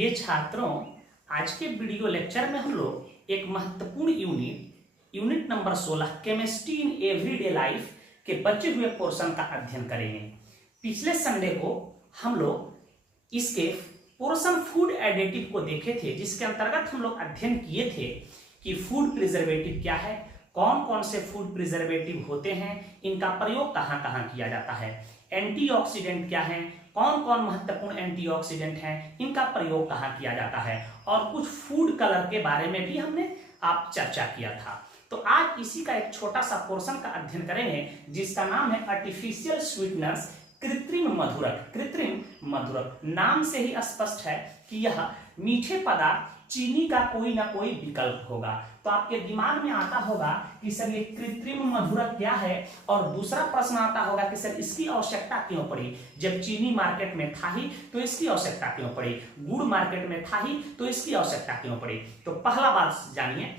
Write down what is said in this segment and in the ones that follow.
प्रिय छात्रों, आज के वीडियो लेक्चर में हम लोग एक महत्वपूर्ण unit number 16 chemistry in everyday life के बचे हुए पोर्शन का अध्ययन करेंगे। पिछले संडे को हम लोग इसके पोर्शन फूड एडिटिव को देखे थे, जिसके अंतर्गत हम लोग अध्ययन किए थे कि फूड प्रिजर्वेटिव क्या है, कौन कौन से फूड प्रिजर्वेटिव होते हैं, इनका प्रयोग कहाँ कहाँ किया जाता है, एंटीऑक्सीडेंट क्या है, कौन कौन महत्वपूर्ण एंटीऑक्सीडेंट हैं, इनका प्रयोग कहाँ किया जाता है, और कुछ फूड कलर के बारे में भी हमने आप चर्चा किया था। तो आज इसी का एक छोटा सा पोर्शन का अध्ययन करेंगे, जिसका नाम है आर्टिफिशियल स्वीटनर्स, कृत्रिम मधुरक। कृत्रिम मधुरक नाम से ही स्पष्ट है कि यह मीठे पदार्थ चीनी का कोई ना कोई विकल्प होगा। तो आपके दिमाग में आता होगा कि सर ये कृत्रिम मधुरक क्या है, और दूसरा प्रश्न आता होगा कि सर इसकी आवश्यकता क्यों पड़ी, जब चीनी मार्केट में था ही तो इसकी आवश्यकता क्यों पड़ी, गुड़ मार्केट में था ही तो इसकी आवश्यकता क्यों पड़ी। तो पहला बात जानिए,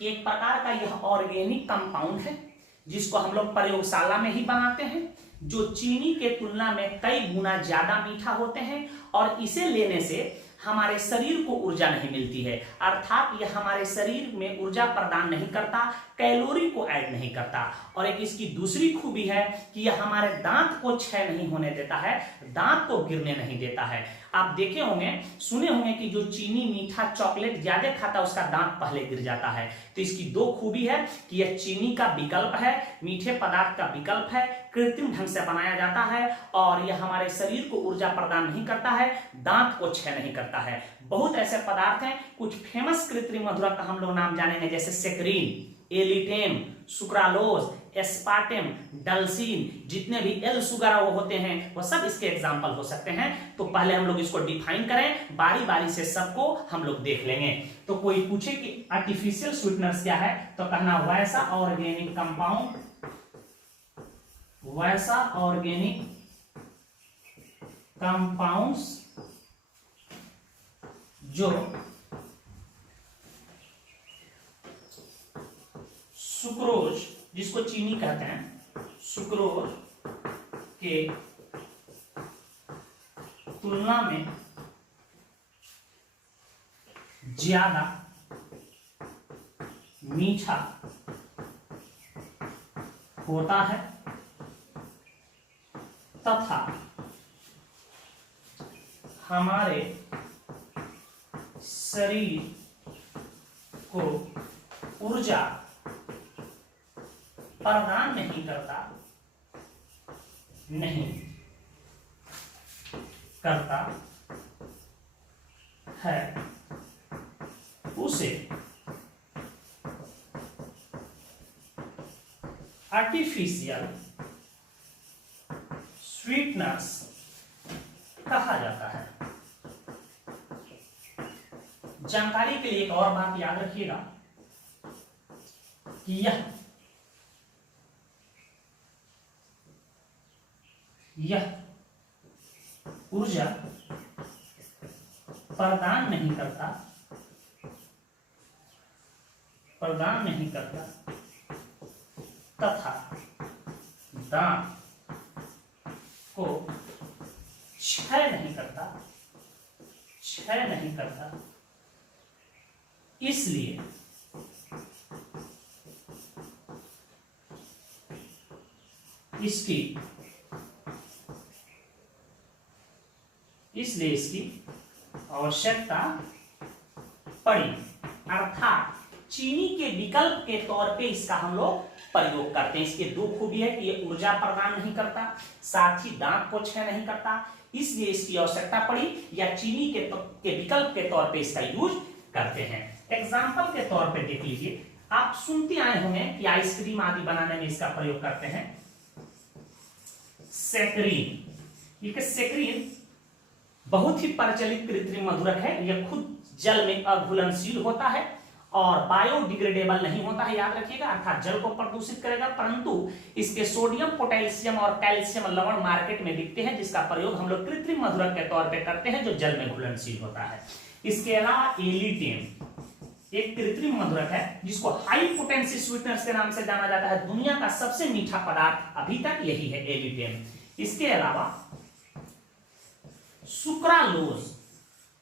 एक प्रकार का यह ऑर्गेनिक कंपाउंड है जिसको हम लोग प्रयोगशाला में ही बनाते हैं, जो चीनी के तुलना में कई गुना ज्यादा मीठा होते हैं, और इसे लेने से हमारे शरीर को ऊर्जा नहीं मिलती है, अर्थात यह हमारे शरीर में ऊर्जा प्रदान नहीं करता, कैलोरी को ऐड नहीं करता। और एक इसकी दूसरी खूबी है कि यह हमारे दांत को क्षय नहीं होने देता है, दांत को गिरने नहीं देता है। आप देखे होंगे, सुने होंगे कि जो चीनी मीठा चॉकलेट ज्यादा खाता है उसका दांत पहले गिर जाता है। तो इसकी दो खूबी है कि यह चीनी का विकल्प है, मीठे पदार्थ का विकल्प है, कृत्रिम ढंग से बनाया जाता है, और यह हमारे शरीर को ऊर्जा प्रदान नहीं करता है, दांत को क्षय नहीं करता है। बहुत ऐसे पदार्थ हैं, कुछ फेमस कृत्रिम मधुरक का हम लोग नाम जानेंगे, जैसे सेक्रीन, एलिटेम, सुक्रालोज, एस्पार्टेम, डल्सीन, जितने भी एल सुगर वो होते हैं वो सब इसके एग्जाम्पल हो सकते हैं। तो पहले हम लोग इसको डिफाइन करें, बारी बारी से सबको हम लोग देख लेंगे। तो कोई पूछे कि आर्टिफिशियल स्वीटनर्स क्या है, तो कहना वैसा ऑर्गेनिक कंपाउंड, वैसा ऑर्गेनिक कंपाउंड्स जो सुक्रोज, जिसको चीनी कहते हैं, सुक्रोज के तुलना में ज्यादा मीठा होता है तथा हमारे शरीर को ऊर्जा प्रदान नहीं करता है, उसे आर्टिफिशियल स्वीटनर्स कहा जाता है। जानकारी के लिए एक और बात याद रखिएगा कि यह ऊर्जा प्रदान नहीं करता तथा दांत को क्षय नहीं करता, इसलिए इसकी आवश्यकता पड़ी, अर्थात चीनी के विकल्प के तौर पे इसका हम लोग प्रयोग करते हैं। इसके दो खूबी है कि ये ऊर्जा प्रदान नहीं करता, साथ ही दांत को क्षय नहीं करता, इसलिए इसकी आवश्यकता पड़ी, या चीनी के विकल्प के तौर पे इसका यूज करते हैं। एग्जाम्पल के तौर पे देख लीजिए, आप सुनते आए होंगे कि आइसक्रीम आदि बनाने में इसका प्रयोग करते हैं, सेक्रीन। ये सेक्रीन बहुत ही प्रचलित कृत्रिम मधुरक है। यह खुद जल में अघुलनशील होता है और बायोडिग्रेडेबल नहीं होता है, याद रखिएगा, अर्थात जल को प्रदूषित करेगा, परंतु इसके सोडियम, पोटेशियम और कैल्शियम लवण मार्केट में बिकते हैं, जिसका प्रयोग हम लोग कृत्रिम मधुरक के तौर पे करते हैं, जो जल में घुलनशील होता है। इसके अलावा एलिटेम एक कृत्रिम मधुरक है, जिसको हाई पोटेंसी स्वीटनर्स के नाम से जाना जाता है। दुनिया का सबसे मीठा पदार्थ अभी तक यही है, एलिटेम। इसके अलावा सुक्रालोज,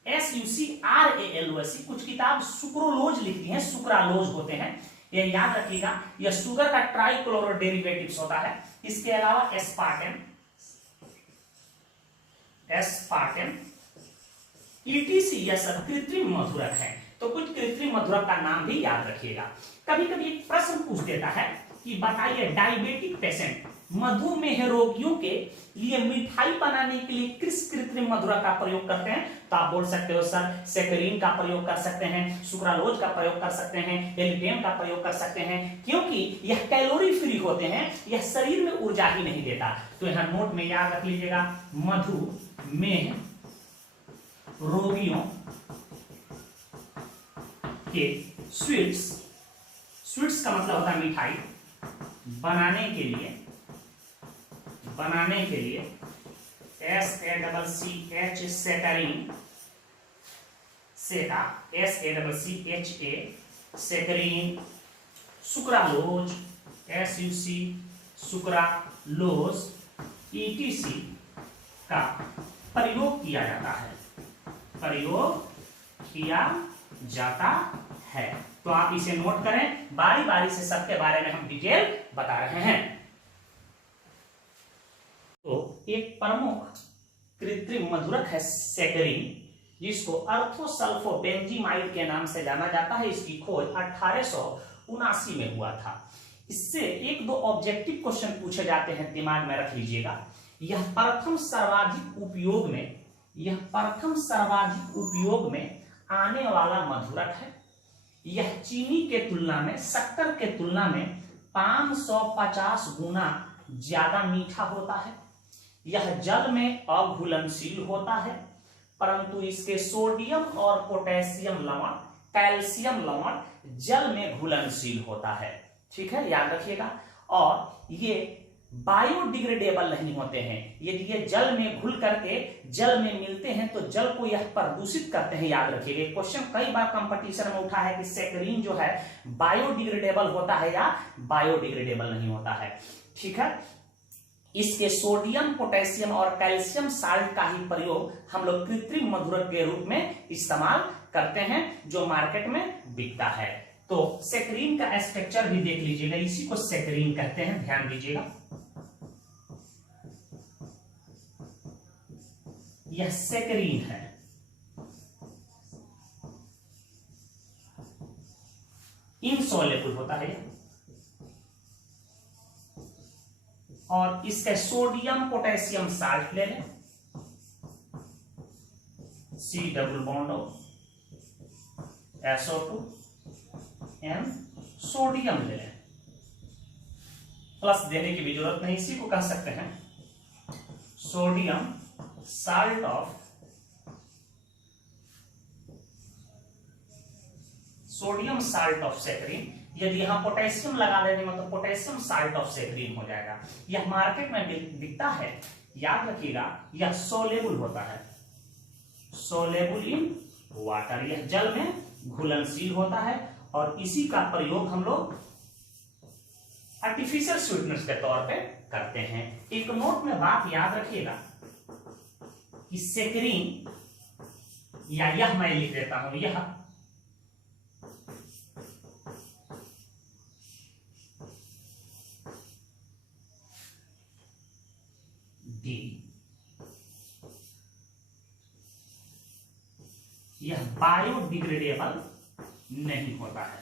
SUCRALOS, कुछ किताब सुक्रोलोज लिखती हैं, सुक्रालोज होते हैं, ये याद रखिएगा। यह शुगर का ट्राइक्लोरो डेरिवेटिव्स होता है। इसके अलावा एस्पार्टेम, ETC, यह सब कृत्रिम मधुरक है। तो कुछ कृत्रिम मधुरक का नाम भी याद रखिएगा। कभी कभी एक प्रश्न पूछ देता है कि बताइए डायबिटिक पेशेंट, मधुमेह रोगियों के लिए मिठाई बनाने के लिए किस कृत्रिम मधुरक का प्रयोग करते हैं? तो आप बोल सकते हो सर सेक्रीन का प्रयोग कर सकते हैं, सुक्रालोज का प्रयोग कर सकते हैं, एलिटेम का प्रयोग कर सकते हैं, क्योंकि यह कैलोरी फ्री होते हैं, यह शरीर में ऊर्जा ही नहीं देता। तो यहां नोट में याद रख लीजिएगा, मधुमेह रोगियों के स्वीट्स का मतलब होता है मिठाई, बनाने के लिए SACCH saccharin, sucralose SUC sucralose ETC का प्रयोग किया जाता है। तो आप इसे नोट करें, बारी बारी से सबके बारे में हम डिटेल बता रहे हैं। तो एक प्रमुख कृत्रिम मधुरक है सेक्रीन, जिसको अर्थोसल्फोबेंजीमाइड के नाम से जाना जाता है। इसकी खोज 1879 में हुआ था। इससे एक दो ऑब्जेक्टिव क्वेश्चन पूछे जाते हैं, दिमाग में रख लीजिएगा। यह प्रथम सर्वाधिक उपयोग में आने वाला मधुरक है। यह चीनी के तुलना में, शक्कर के तुलना में 550 गुना ज्यादा मीठा होता है। यह जल में अघुलनशील होता है, परंतु इसके सोडियम और पोटेशियम लवण, कैल्शियम लवण जल में घुलनशील होता है। ठीक है, याद रखिएगा। और ये बायोडिग्रेडेबल नहीं होते हैं। यदि ये जल में घुल करके जल में मिलते हैं तो जल को यह प्रदूषित करते हैं। याद रखिएगा, क्वेश्चन कई बार कंपटीशन में उठा है कि सेक्रीन जो है बायोडिग्रेडेबल होता है या बायोडिग्रेडेबल नहीं होता है। ठीक है, इसके सोडियम, पोटेशियम और कैल्शियम साल्ट का ही प्रयोग हम लोग कृत्रिम मधुरक के रूप में इस्तेमाल करते हैं, जो मार्केट में बिकता है। तो सेक्रीन का स्ट्रक्चर भी देख लीजिएगा, इसी को सेक्रीन कहते हैं, ध्यान दीजिएगा। यह सेक्रीन है। इनसॉल्युबल होता है और इसका सोडियम पोटेशियम साल्ट ले लें, C double bond SO2 N, sodium ले लें, प्लस देने की भी जरूरत नहीं, इसी को कह सकते हैं सोडियम साल्ट ऑफ सेक्रीन। यदि यहां पोटेशियम लगा देने में तो पोटेशियम साल्ट ऑफ सेक्रीन हो जाएगा। यह मार्केट में बिकता है। याद रखिएगा, यह सोलेबल होता है, सोलेबल इन वाटर, यह जल में घुलनशील होता है और इसी का प्रयोग हम लोग आर्टिफिशियल स्वीटनेस के तौर पे करते हैं। एक नोट में बात याद रखिएगा कि सेक्रीन, या यह मैं लिख देता हूं, यह डी, यह बायोडिग्रेडेबल नहीं होता है।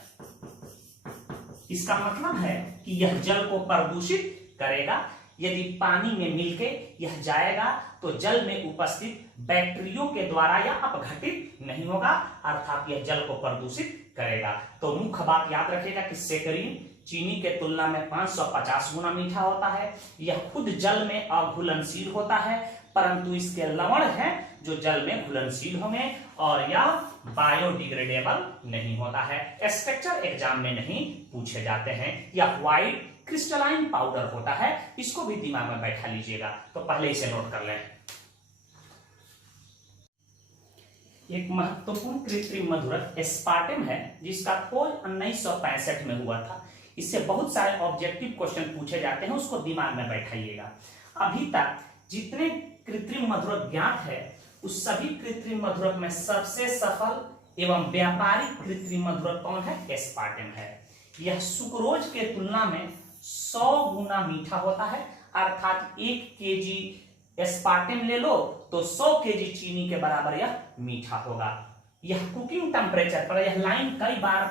इसका मतलब है कि यह जल को प्रदूषित करेगा। यदि पानी में मिलके यह जाएगा तो जल में उपस्थित बैक्टीरियो के द्वारा यह अपघटित नहीं होगा, अर्थात यह जल को प्रदूषित करेगा। तो मुख्य बात याद रखिएगा कि सेक्रीन चीनी के तुलना में 550 गुना मीठा होता है। यह खुद जल में अघुलनशील होता है, परंतु इसके लवण हैं जो जल में घुलनशील होंगे, और यह बायोडिग्रेडेबल नहीं होता है। स्ट्रक्चर एग्जाम में नहीं पूछे जाते हैं। यह व्हाइट क्रिस्टलाइन पाउडर होता है, इसको भी दिमाग में बैठा लीजिएगा। तो पहले इसे नोट कर लें। एक महत्वपूर्ण कृत्रिम मधुरक एस्पार्टेम है, जिसका खोज 1965 में हुआ था। इससे बहुत सारे ऑब्जेक्टिव क्वेश्चन पूछे जाते हैं, उसको दिमाग में बैठाइएगा। अभी तक जितने कृत्रिम मधुरक ज्ञात है उस सभी कृत्रिम मधुरक में सबसे सफल एवं व्यापारिक कृत्रिम मधुरक कौन है? एस्पार्टेम है। यह सुक्रोज के तुलना में 100 गुना मीठा होता है, अर्थात 1 केजी एस्पार्टेम ले लो तो 100 केजी चीनी के बराबर यह मीठा होगा। यह कुकिंग टेम्परेचर पर, यह लाइन कई बार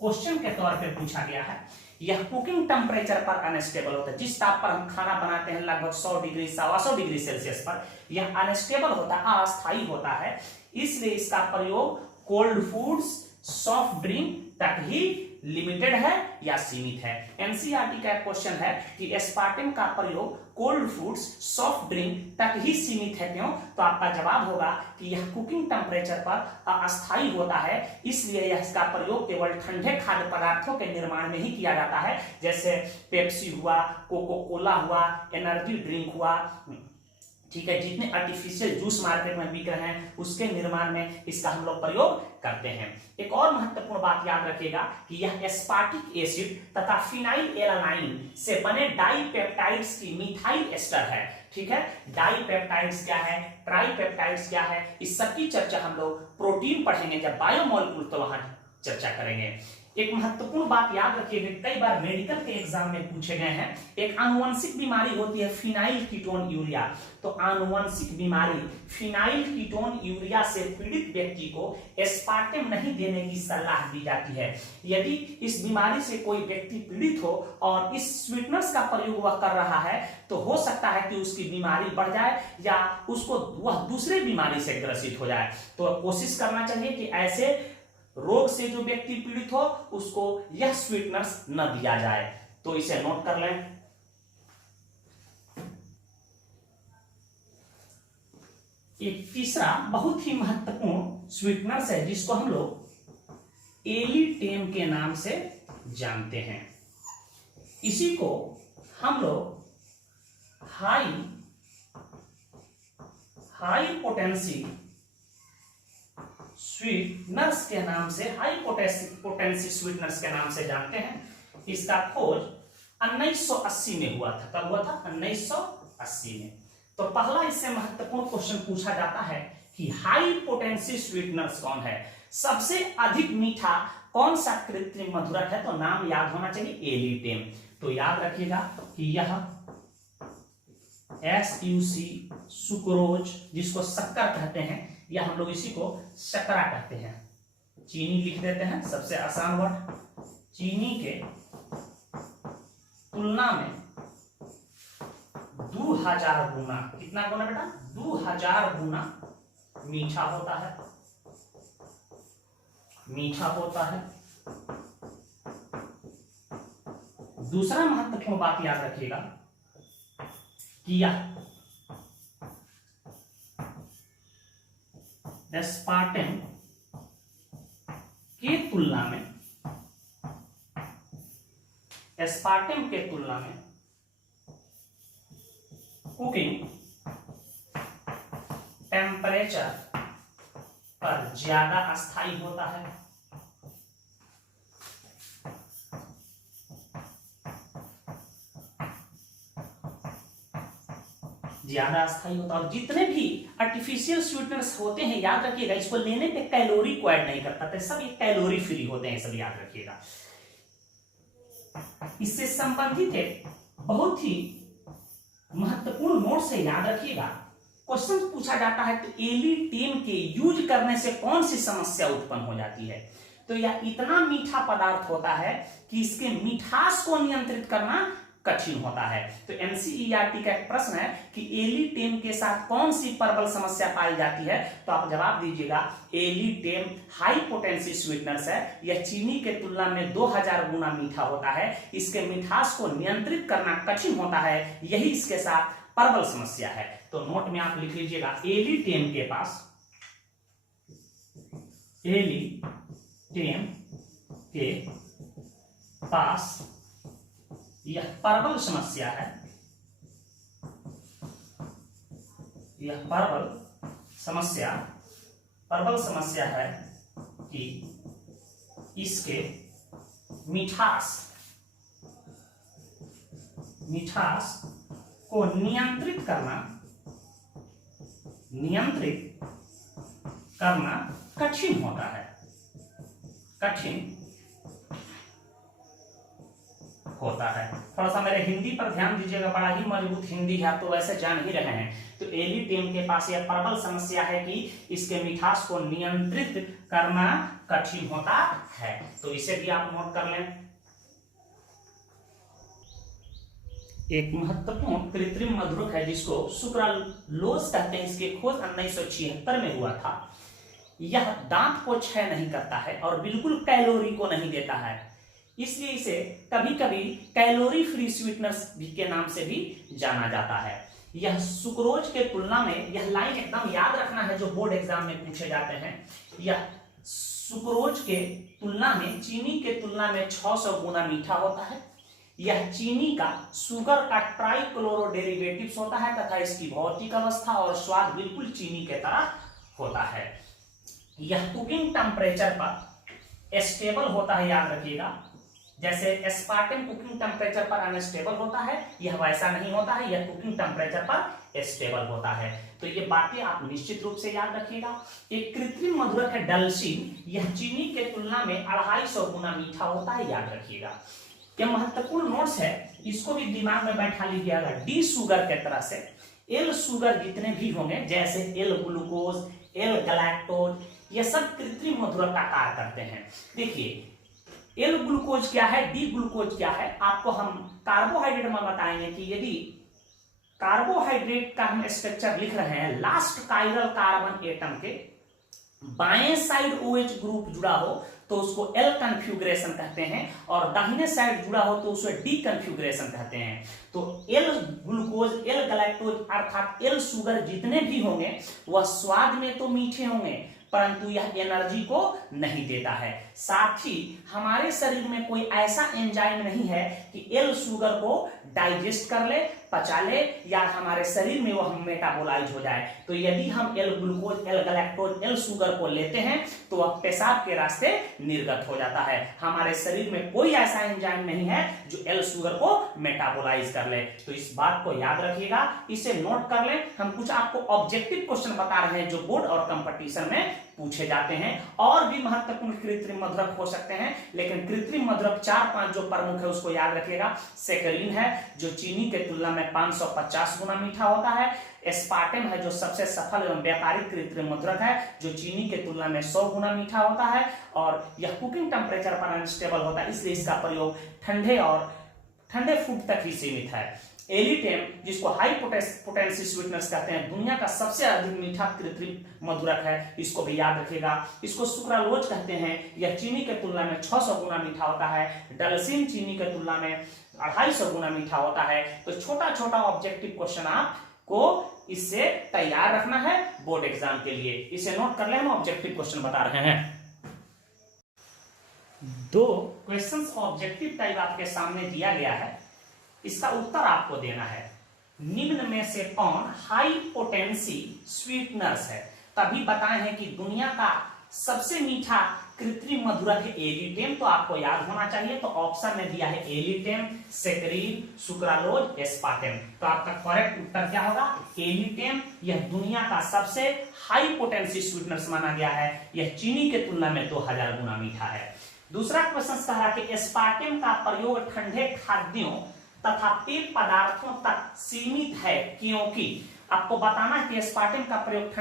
क्वेश्चन के तौर पे पूछा गया है। यह कुकिंग टेम्परेचर पर अनस्टेबल होता है। जिस ताप पर हम खाना बनाते हैं लगभग 100 डिग्री 125 डिग्री सेल्सियस पर, यह अनस्टेबल होता है, अस्थायी होता है। इसलिए इसका प्रयोग कोल्ड फूड्स, सॉफ्ट ड्रिंक तक ही लिमिटेड है या सीमित है। एनसीईआरटी का क्वेश्चन है कि एस्पार्टेम का प्रयोग कोल्ड फूड्स, सॉफ्ट ड्रिंक तक ही सीमित है, क्यों? तो आपका जवाब होगा कि यह कुकिंग टेम्परेचर पर अस्थायी होता है, इसलिए यह इसका प्रयोग केवल ठंडे खाद्य पदार्थों के निर्माण में ही किया जाता है, जैसे पेप्सी हुआ, कोको कोला हुआ, एनर्जी ड्रिंक हुआ, ठीक है, जितने आर्टिफिशियल जूस मार्केट में बिक रहे हैं उसके निर्माण में इसका हम लोग प्रयोग करते हैं। एक और महत्वपूर्ण बात याद रखिएगा कि यह एस्पार्टिक एसिड तथा फिनाइल एलानाइन से बने डाइपेप्टाइड्स की मिथाइल एस्टर है। ठीक है, डाइपेप्टाइड्स क्या है, ट्राइपेप्टाइड्स क्या है, इस सब की चर्चा हम लोग प्रोटीन पढ़ेंगे जब बायोमोलिक्यूल, तो वहां चर्चा करेंगे। एक महत्वपूर्ण बात याद रखिएगा, कई बार मेडिकल के एग्जाम में पूछे गए हैं। एक आनुवंशिक बीमारी होती है फिनाइल कीटोन यूरिया। तो आनुवंशिक बीमारी फिनाइल कीटोन यूरिया से पीड़ित व्यक्ति को एस्पार्टेम नहीं देने की सलाह दी जाती है। यदि इस बीमारी से कोई व्यक्ति पीड़ित हो और इस स्वीटनर्स का प्रयोग वह कर रहा है, तो हो सकता है कि उसकी बीमारी बढ़ जाए या उसको वह दूसरे बीमारी से ग्रसित हो जाए। तो कोशिश करना चाहिए कि ऐसे रोग से जो व्यक्ति पीड़ित हो उसको यह स्वीटनर्स न दिया जाए। तो इसे नोट कर लें। एक तीसरा बहुत ही महत्वपूर्ण स्वीटनर्स है जिसको हम लोग एलिटेम के नाम से जानते हैं। इसी को हम लोग हाई पोटेंसी स्वीटनर्स के नाम से, हाई पोटेंसी स्वीटनर्स के नाम से जानते हैं। इसका खोज 1980 में हुआ था। कब हुआ था? 1980 में। तो पहला इससे महत्वपूर्ण क्वेश्चन पूछा जाता है कि हाई पोटेंसी स्वीटनर्स कौन है, सबसे अधिक मीठा कौन सा कृत्रिम मधुरक है? तो नाम याद होना चाहिए, एलिटेम। तो याद रखिएगा कि यह SUC सुक्रोज, जिसको शक्कर कहते हैं, या हम लोग इसी को शक्करा कहते हैं। चीनी लिख देते हैं, सबसे आसान वर्ड। चीनी के तुलना में 2000 गुना, कितना गुना बेटा? 2000 गुना मीठा होता है, मीठा होता है। दूसरा महत्वपूर्ण बात याद रखिएगा कि यह एस्पार्टेम के तुलना में, एस्पार्टेम के तुलना में कुकिंग टेम्परेचर पर ज्यादा अस्थायी होता है। ज्यादा अस्थायी होता है। और जितने भी आर्टिफिशियल स्वीटनर्स होते हैं, याद रखिएगा, इसको लेने पे कैलोरी को ऐड नहीं करता, तो सब ये कैलोरी फ्री होते हैं, सब याद रखिएगा। इससे संबंधित एक बहुत ही महत्वपूर्ण नोट से याद रखिएगा, क्वेश्चन पूछा जाता है तो एलिटेम के यूज करने से कौन सी समस्या उत्पन्न हो जाती है? तो यह इतना मीठा पदार्थ होता है कि इसके मिठास को नियंत्रित करना कठिन होता है। तो एनसीईआरटी का एक प्रश्न है कि एलिटेम के साथ कौन सी प्रबल समस्या पाई जाती है? तो आप जवाब दीजिएगा, एलिटेम हाई पोटेंसी स्वीटनर्स है। यह चीनी के तुलना में 2000 गुना मीठा होता है। इसके मिठास को नियंत्रित करना कठिन होता है, यही इसके साथ प्रबल समस्या है। तो नोट में आप लिख लीजिएगा, एलिटेम के पास, एलिटेम के पास यह प्रबल समस्या है, यह प्रबल समस्या है कि इसके मिठास को नियंत्रित नियंत्रित करना कठिन होता है, कठिन होता है। थोड़ा सा मेरे हिंदी पर ध्यान दीजिएगा, बड़ा ही मजबूत हिंदी है, आप तो वैसे जान ही रहे हैं। तो एलिटेम के पास यह प्रबल समस्या है कि इसके मिठास को नियंत्रित करना कठिन होता है। तो इसे भी आप नोट कर लें। एक महत्वपूर्ण कृत्रिम मधुरक है जिसको सुक्रालोज कहते हैं। इसकी खोज 1976 में हुआ था। यह दांत को क्षय नहीं करता है और बिल्कुल कैलोरी को नहीं देता है, इसलिए इसे कभी कभी कैलोरी फ्री स्वीटनर्स के नाम से भी जाना जाता है। यह सुक्रोज के तुलना में, यह लाइन एकदम याद रखना है जो बोर्ड एग्जाम में पूछे जाते हैं, यह सुक्रोज के तुलना में, चीनी के तुलना में 600 गुना मीठा होता है। यह चीनी का, शुगर का ट्राइक्लोरो डेरिवेटिव्स होता है तथा इसकी भौतिक अवस्था और स्वाद बिल्कुल चीनी के तरह होता है। यह कुकिंग टेम्परेचर पर स्टेबल होता है, याद रखिएगा। जैसे एस्पार्टेम कुकिंग टेम्परेचर पर अनस्टेबल होता है, यह वैसा नहीं होता है, यह कुकिंग टेम्परेचर पर स्टेबल होता है। तो ये बातें आप निश्चित रूप से याद रखिएगा। एक कृत्रिम मधुरक है डल्सीन, यह चीनी के तुलना में 250 गुना मीठा होता है, याद रखिएगा। यह महत्वपूर्ण नोट्स है, इसको भी दिमाग में बैठा लीजिएगा। डी शुगर के तरह से एल शुगर जितने भी होंगे, जैसे एल ग्लूकोज, एल गैलेक्टोज, ये सब कृत्रिम मधुरक का कार्य करते हैं। देखिए एल ग्लूकोज क्या है, डी ग्लूकोज क्या है, आपको हम कार्बोहाइड्रेट में बताएंगे कि यदि कार्बोहाइड्रेट का हम स्ट्रक्चर लिख रहे हैं, लास्ट कायरल कार्बन एटम के बाएं साइड OH ग्रुप जुड़ा हो तो उसको एल कन्फ्यूग्रेशन कहते हैं, और दाहिने साइड जुड़ा हो तो उसे डी कन्फ्यूग्रेशन कहते हैं। तो एल ग्लूकोज, एल गैलेक्टोज अर्थात एल शुगर जितने भी होंगे वह स्वाद में तो मीठे होंगे परंतु यह एनर्जी को नहीं देता है। साथ ही हमारे शरीर में कोई ऐसा एंजाइम नहीं है कि एल शुगर को डाइजेस्ट कर ले, पचा ले, या हमारे शरीर में वह मेटाबोलाइज हो जाए। तो यदि हम L glucose, L galactose, L sugar को लेते हैं तो वह पेशाब के रास्ते निर्गत हो जाता है। हमारे शरीर में कोई ऐसा एंजाइम नहीं है जो एल शुगर को मेटाबोलाइज कर ले। तो इस बात को याद रखिएगा, इसे नोट कर लें। हम कुछ आपको ऑब्जेक्टिव क्वेश्चन बता रहे हैं जो बोर्ड और कंपटीशन में पूछे जाते हैं। और भी महत्वपूर्ण कृत्रिम मधुरक हो सकते हैं, लेकिन कृत्रिम मधुरक 4-5 जो प्रमुख है उसको याद रखिएगा। सेक्रीन है जो चीनी के तुलना में 550 गुना मीठा होता है। एस्पार्टेम है जो सबसे सफल एवं व्यापारिक कृत्रिम मधुरक है जो चीनी के तुलना में 100 गुना मीठा होता है, और यह कुकिंग टेम्परेचर पर अनस्टेबल होता है, इसलिए इसका प्रयोग ठंडे फूड तक ही सीमित है। एलिटेम जिसको हाई पोटेंसी स्वीटनेस कहते हैं, दुनिया का सबसे अधिक मीठा कृत्रिम मधुरक है, इसको भी याद रखिएगा। इसको सुक्रालोज कहते हैं, यह चीनी के तुलना में 600 गुना मीठा होता है। डल्सीन चीनी के तुलना में 250 गुना मीठा होता है। तो छोटा छोटा ऑब्जेक्टिव क्वेश्चन आपको इससे तैयार रखना है बोर्ड एग्जाम के लिए। इसे नोट कर ले, हम ऑब्जेक्टिव क्वेश्चन बता रहे हैं। 2 क्वेश्चंस ऑब्जेक्टिव टाइप आपके सामने दिया गया है, इसका उत्तर आपको देना है। निम्न में से कौन हाई पोटेंसी स्वीटनर्स है? तभी बताए हैं कि दुनिया का सबसे मीठा कृत्रिम मधुरक है एलिटेम, तो आपको याद होना चाहिए। तो ऑप्शन में दिया है एलिटेम, सेक्रीन, सुक्रालोज, एस्पार्टेम। तो आपका करेक्ट उत्तर क्या होगा? एलिटेम। यह दुनिया का सबसे हाई पोटेंसी स्वीटनर्स माना गया है। यह चीनी के तुलना में 2000 गुना मीठा है। दूसरा क्वेश्चन कह रहा है कि एस्पार्टेम का प्रयोग ठंडे खाद्यों तथा पेय पदार्थों तक सीमित है क्योंकि, आपको बताना है कि एस्पार्टेम का प्रयोग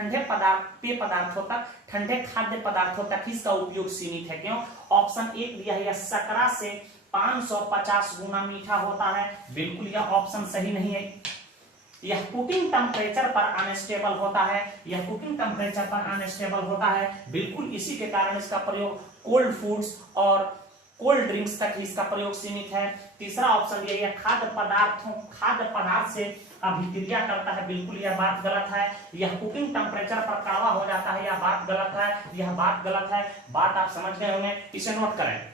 पेय पदार्थों तक, ठंडे खाद्य पदार्थों तक इसका उपयोग सीमित है। क्यों? ऑप्शन 1 दिया है, यह शकरा से 550 गुना मीठा होता है। बिल्कुल यह ऑप्शन सही नहीं है। यह कुकिंग टेम्परेचर पर अनस्टेबल होता है, यह कुकिंग टेम्परेचर पर अनस्टेबल होता है। बिल्कुल इसी के कारण इसका प्रयोग कोल्ड फूड्स और कोल्ड ड्रिंक्स तक ही इसका प्रयोग सीमित है। तीसरा ऑप्शन दिया गया, खाद्य पदार्थ से अभिक्रिया करता है। बिल्कुल यह बात गलत है। यह कुकिंग टेम्परेचर पर कड़वा हो जाता है, यह बात गलत है। यह बात गलत है, बात आप समझ गए होंगे, इसे नोट करें।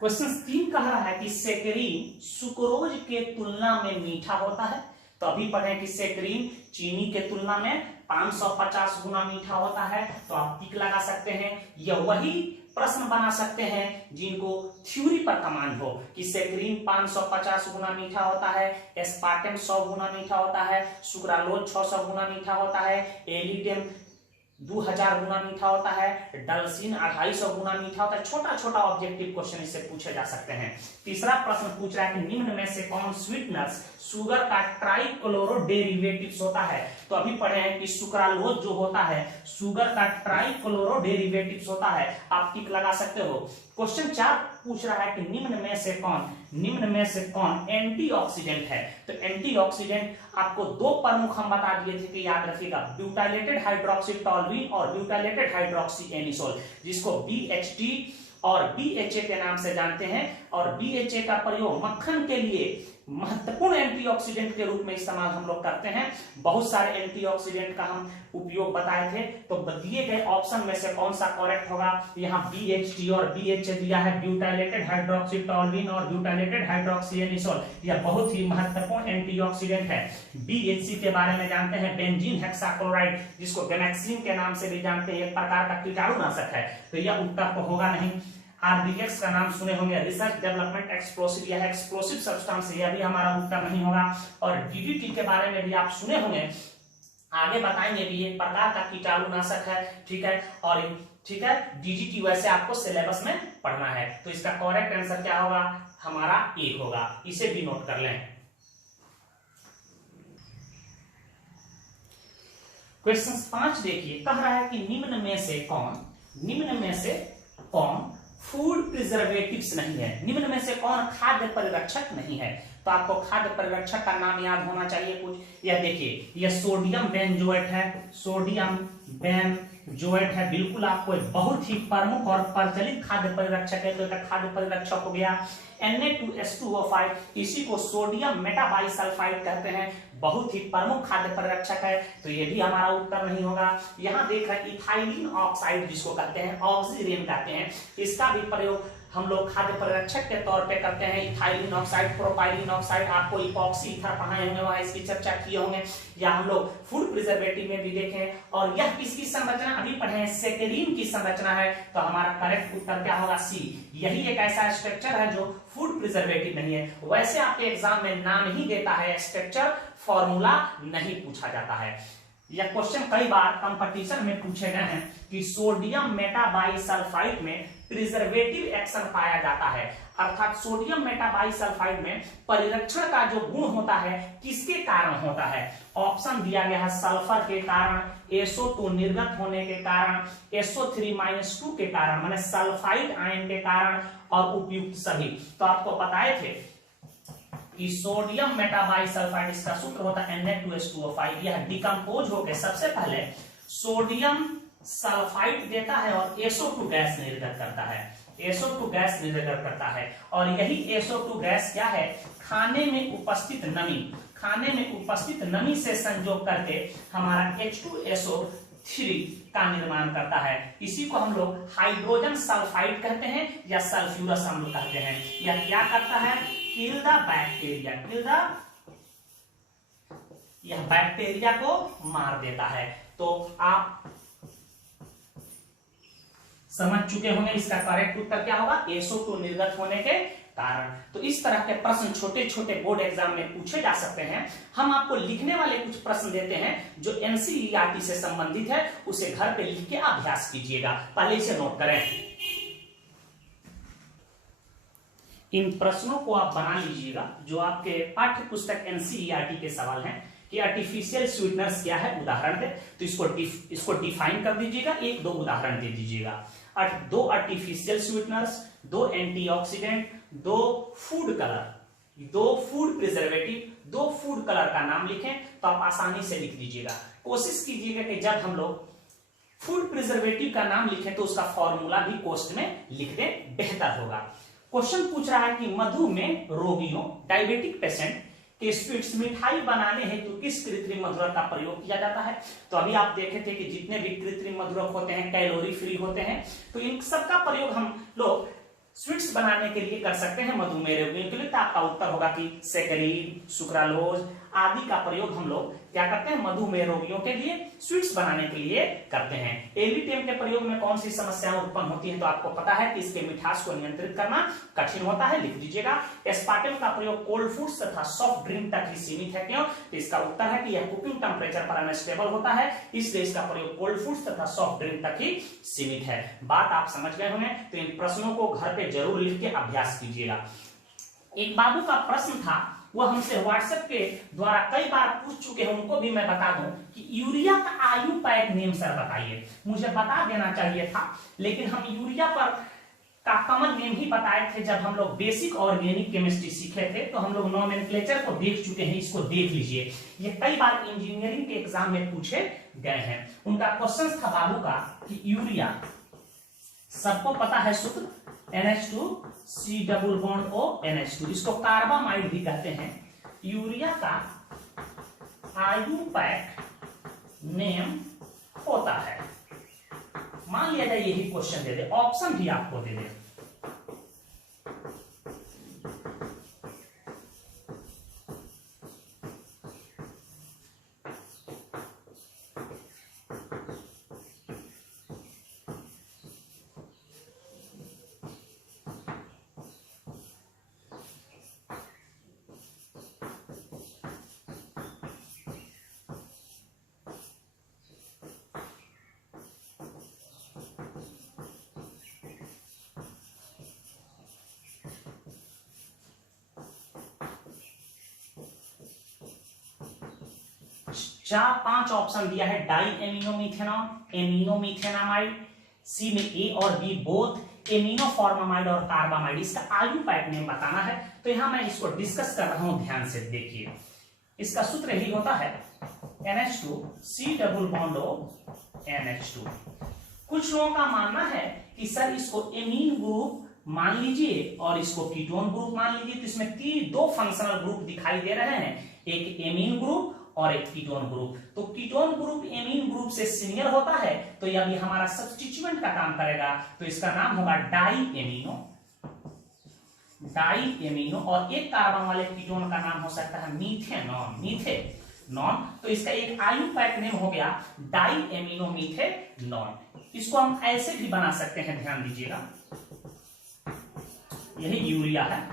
क्वेश्चन 3 कह रहा है कि सेक्रीन सुक्रोज के तुलना में मीठा होता है। तो अभी पढ़े कि सेक्रीन चीनी के तुलना में 550 गुना मीठा होता है, तो आप टिक लगा सकते हैं। या वही प्रश्न बना सकते हैं जिनको थ्योरी पर कमांड हो कि सेक्रीन 550 गुना मीठा होता है, एस्पार्टेम 100 गुना मीठा होता है, सुक्रालोज 600 गुना मीठा होता है, एलिटेम 2000 गुना मीठा होता है, डलसिन 250 गुना मीठा होता है। छोटा छोटा ऑब्जेक्टिव क्वेश्चन इससे पूछे जा सकते हैं। तीसरा प्रश्न पूछ रहा है कि निम्न में से कौन स्वीटनर्स शुगर का ट्राइक्लोरो डेरिवेटिव्स होता है। तो अभी पढ़े हैं कि सुक्रालोज जो होता है शुगर का ट्राइक्लोरो डेरिवेटिव्स होता है, आप टिक लगा सकते हो। क्वेश्चन 4 पूछ रहा है कि निम्न में से कौन एंटीऑक्सीडेंट है। तो एंटीऑक्सीडेंट आपको 2 प्रमुख हम बता दिए थे कि याद रखिएगा, ब्यूटाइलेटेड हाइड्रोक्सी टोल्यूइन और ब्यूटाइलेटेड हाइड्रोक्सी एनिसोल, जिसको BHT और BHA के नाम से जानते हैं। और BHA का प्रयोग मक्खन के लिए महत्वपूर्ण एंटीऑक्सीडेंट के रूप में इस्तेमाल हम लोग करते हैं। बहुत सारे एंटीऑक्सीडेंट का हम उपयोग बताए थे। तो दिए गए ऑप्शन में से कौन सा करेक्ट होगा। यहाँ BHT और BHA दिया है, ब्यूटाइलेटेड हाइड्रोक्सी टोल्यूइन और ब्यूटाइलेटेड हाइड्रोक्सी एनिसोल, यह बहुत ही महत्वपूर्ण एंटीऑक्सीडेंट है। BHC के बारे में जानते हैं, बेंजीन हेक्साक्लोराइड, जिसको गैमेक्सिन के नाम से भी जानते हैं, एक प्रकार का कीटाणुनाशक है। तो यह उत्तर तो होगा नहीं। RDX का नाम सुने होंगे, रिसर्च डेवलपमेंट एक्सप्लोसिव, यह एक्सप्लोसिव सब्सटेंस, यह भी हमारा उत्तर नहीं होगा। और DDT के बारे में भी आप सुने होंगे, आगे बताएंगे भी, एक प्रकार का कीटाणुनाशक है, ठीक है। और ठीक है, DDT वैसे आपको सिलेबस में पढ़ना है। तो इसका करेक्ट आंसर क्या होगा, हमारा ए होगा। इसे भी नोट कर लें। क्वेश्चन 5 देखिए, कह रहा है कि निम्न में से कौन फूड प्रिजर्वेटिव्स नहीं है। निम्न में से कौन खाद्य परिरक्षक नहीं है। तो आपको खाद्य परिरक्षक का नाम याद होना चाहिए कुछ। यह देखिए, यह सोडियम बेंजोएट है, सोडियम बेंजोएट है, बिल्कुल आपको बहुत ही प्रमुख और प्रचलित खाद्य परिरक्षक है। तो इसका खाद्य परिरक्षक हो गया Na2H2O5, इसी को सोडियम मेटाबाइसल्फाइड कहते हैं, बहुत ही प्रमुख खाद्य परिरक्षक है। तो ये भी हमारा उत्तर नहीं होगा। यहाँ देख रहे हैं इथाइलिन ऑक्साइड, जिसको कहते हैं ऑक्सीरेन कहते हैं, इसका भी प्रयोग हम लोग खाद्य परिरक्षक के तौर पे करते हैं। इथाइलिन ऑक्साइड, प्रोपाइलिन ऑक्साइड, आपको इपॉक्सी ईथर पढ़ाए होंगे, वहां इसकी चर्चा किए होंगे, या हम लोग फूड प्रिजर्वेटिव में भी देखें। और यह किसकी संरचना अभी पढ़े हैं, सेकेरिन की संरचना है। तो हमारा करेक्ट उत्तर क्या होगा, सी। यही एक ऐसा स्ट्रक्चर है जो फूड प्रिजर्वेटिव नहीं है। वैसे आपके एग्जाम में नाम ही देता है स्ट्रक्चर, फॉर्मूला नहीं पूछा जाता है। यह क्वेश्चन कई बार कंपटीशन में पूछे गए हैं कि सोडियम मेटाबाइसल्फाइड में प्रिजर्वेटिव एक्शन पाया जाता है, अर्थात सोडियम मेटाबाइसल्फाइड में परिरक्षण का जो गुण होता है किसके कारण होता है। ऑप्शन दिया गया है, सल्फर के कारण, SO2 निर्गत होने के कारण, SO3-2 के कारण, माने सल्फाइड आयन के कारण, और उपयुक्त सभी। तो आपको बताए थे कि सोडियम मेटाबाइसल्फाइड, इसका सूत्र होता है Na2H2O5, यह डिकम्पोज होकर सबसे पहले सोडियम सल्फाइड देता है और SO2 गैस निर्गत करता है, SO2 गैस निर्गत करता है। और यही SO2 गैस क्या है, खाने में उपस्थित नमी से संयोग करके हमारा H2SO3 का निर्माण करता है। इसी को हम लोग हाइड्रोजन सल्फाइड कहते हैं या सल्फ्यूरस अम्ल कहते हैं। यह क्या करता है, किल द बैक्टीरिया, यह बैक्टीरिया को मार देता है। तो आप समझ चुके होंगे इसका करेक्ट उत्तर क्या होगा, SO2 निर्गत होने के कारण। तो इस तरह के प्रश्न छोटे छोटे बोर्ड एग्जाम में पूछे जा सकते हैं। हम आपको लिखने वाले कुछ प्रश्न देते हैं जो NCERT से संबंधित है, उसे घर पे लिख के अभ्यास कीजिएगा। पहले इसे नोट करें। इन प्रश्नों को आप बना लीजिएगा जो आपके पाठ्य पुस्तक NCERT के सवाल हैं कि आर्टिफिशियल स्वीटनर्स क्या है, उदाहरण दे तो इसको डिफाइन कर दीजिएगा, 1-2 उदाहरण दे दीजिएगा। 2 artificial sweeteners, 2 antioxidant, 2 food colour, 2 food preservative, 2 food colour का नाम लिखें तो आप आसानी से लिख दीजिएगा। कोशिश कीजिएगा कि जब हम लोग फूड प्रिजर्वेटिव का नाम लिखें तो उसका फॉर्मूला भी कोष्ठ में लिख दें, बेहतर होगा। क्वेश्चन पूछ रहा है कि मधुमेह रोगियों, डायबिटिक पेशेंट के स्वीट्स, मिठाई बनाने हेतु किस कृत्रिम मधुरक का प्रयोग किया जाता है। तो अभी आप देखे थे कि जितने भी कृत्रिम मधुरक होते हैं कैलोरी फ्री होते हैं, तो इन सबका प्रयोग हम लोग स्वीट्स बनाने के लिए कर सकते हैं मधुमेह रोगियों के लिए। तो आपका उत्तर होगा कि सेकेरिन, सुक्रालोज, आदि का प्रयोग हम लोग क्या करते हैं, मधुमेह रोगियों के लिए स्वीट्स बनाने के लिए करते हैं। एलिटेम के प्रयोग में कौन सी समस्याएं उत्पन्न होती हैं, तो आपको पता है कि इसके मिठास को नियंत्रित करना कठिन होता है, लिख दीजिएगा। एस्पार्टेम का प्रयोग कोल्ड फूड्स तथा सॉफ्ट ड्रिंक तक ही सीमित है, क्यों, तो इसका उत्तर है कि यह कुकिंग टेम्परेचर पर अनस्टेबल होता है, इसलिए इसका प्रयोग कोल्ड फूड्स तथा सॉफ्ट ड्रिंक तक ही सीमित है। बात आप समझ गए होंगे, तो इन प्रश्नों को घर पे जरूर लिख के अभ्यास कीजिएगा। एक बाबू का प्रश्न था, वो हमसे व्हाट्सएप के द्वारा कई बार पूछ चुके हैं, उनको भी मैं बता दूं कि यूरिया का आयु पैक नेम सर बताइए। मुझे बता देना चाहिए था, लेकिन हम यूरिया पर का कॉमन नेम ही बताए थे जब हम लोग बेसिक ऑर्गेनिक केमिस्ट्री सीखे थे, तो हम लोग नोमेनक्लेचर को देख चुके हैं, इसको देख लीजिए। ये कई बार इंजीनियरिंग के एग्जाम में पूछे गए हैं। उनका क्वेश्चन था बाबू का कि यूरिया, सबको पता है सूत्र NH2 C double bond O NH2, इसको कार्बामाइड भी कहते हैं। यूरिया का आयु पैक नेम होता है, मान लिया जाए यही क्वेश्चन दे दे, ऑप्शन भी आपको दे दे। चार पांच ऑप्शन दिया है, डाई एमिनोमिथेनॉन, एमिनोमिथेनामाइड, सी में ए और बी बोथ, एमिनोफॉर्मामाइड और कार्बामाइड। इसका आयु पैक नेम बताना है, तो यहां मैं इसको डिस्कस कर रहा हूं, ध्यान से देखिए। इसका सूत्र ही होता है NH2 C double bond O NH2। कुछ लोगों का मानना है कि सर इसको एमीन ग्रुप मान लीजिए और इसको कीटोन ग्रुप मान लीजिए, तो इसमें दो फंक्शनल ग्रुप दिखाई दे रहे हैं, एक एमीन ग्रुप और एक कीटोन ग्रुप। तो कीटोन ग्रुप एमीन ग्रुप से सीनियर होता है, तो यह भी हमारा सब्स्टिट्यूएंट का काम करेगा, तो इसका नाम होगा डाई एमिनो। और एक कार्बन वाले कीटोन का नाम हो सकता है मीथेनॉन। तो इसका एक आयु पैक नेम हो गया डाई एमिनो मीथेनॉन। इसको हम ऐसे भी बना सकते हैं, ध्यान दीजिएगा, यही यूरिया है।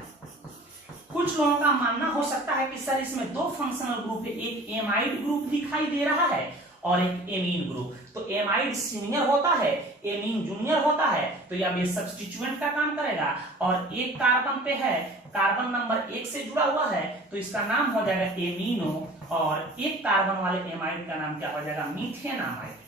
कुछ लोगों का मानना हो सकता है कि सर इसमें दो फंक्शनल ग्रुप है, एक एमाइड ग्रुप दिखाई दे रहा है और एक एमीन ग्रुप। तो एमाइड सीनियर होता है, एमीन जूनियर होता है, तो यह सब्स्टिट्यूएंट का काम करेगा। और एक कार्बन पे है, कार्बन नंबर 1 से जुड़ा हुआ है, तो इसका नाम हो जाएगा एमीनो, और एक कार्बन वाले एमाइड का नाम क्या हो जाएगा, मीथेनामाइड।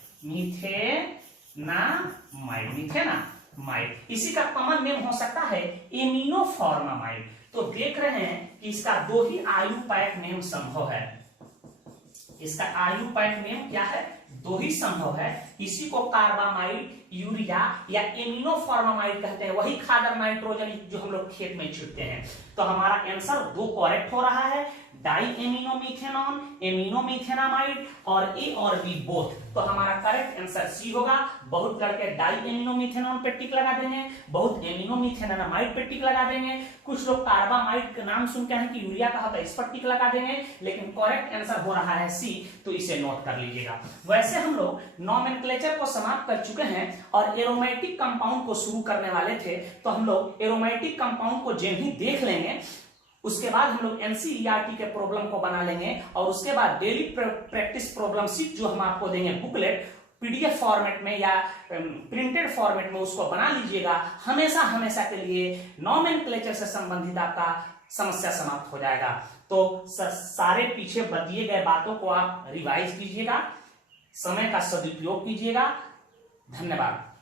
इसी का कॉमन नेम हो सकता है एमिनोफॉर्मामाइड। तो देख रहे हैं कि इसका दो ही आयु पैक नेम संभव है। इसका आयु पैक नेम क्या है, दो ही संभव है। इसी को कार्बामाइड, यूरिया या एमिनोफॉर्मामाइड कहते हैं, वही खादर नाइट्रोजन जो हम लोग खेत में छिड़कते हैं। तो हमारा आंसर दो करेक्ट हो रहा है, डाई एमिनोमिथेनॉन, एमिनोमिथेनामाइड और ए और बी बोथ। तो हमारा करेक्ट आंसर सी होगा। बहुत लड़के डाई एमिनोमिथेनॉन पे टिक लगा देंगे, बहुत एमिनोमिथेनामाइड पे टिक लगा देंगे, कुछ लोग कार्बामाइड का नाम सुनते हैं कि यूरिया का होता है, इस पर टिक लगा देंगे, लेकिन करेक्ट आंसर हो रहा है सी। तो इसे नोट कर लीजिएगा। वैसे हम लोग नोमेनक्लेचर को समाप्त कर चुके हैं और एरोमेटिक कंपाउंड को शुरू करने वाले थे। तो हम लोग एरोमेटिक कंपाउंड को जब ही देख लेंगे, उसके बाद हम लोग एनसीईआरटी के प्रॉब्लम को बना लेंगे, और उसके बाद डेली प्रैक्टिस प्रॉब्लम शीट जो हम आपको देंगे बुकलेट, पीडीएफ फॉर्मेट में या प्रिंटेड फॉर्मेट में, उसको बना लीजिएगा। हमेशा के लिए नोमेनक्लेचर से संबंधित आपका समस्या समाप्त हो जाएगा। तो सारे पीछे दिए गए बातों को आप रिवाइज कीजिएगा, समय का सदुपयोग कीजिएगा। धन्यवाद।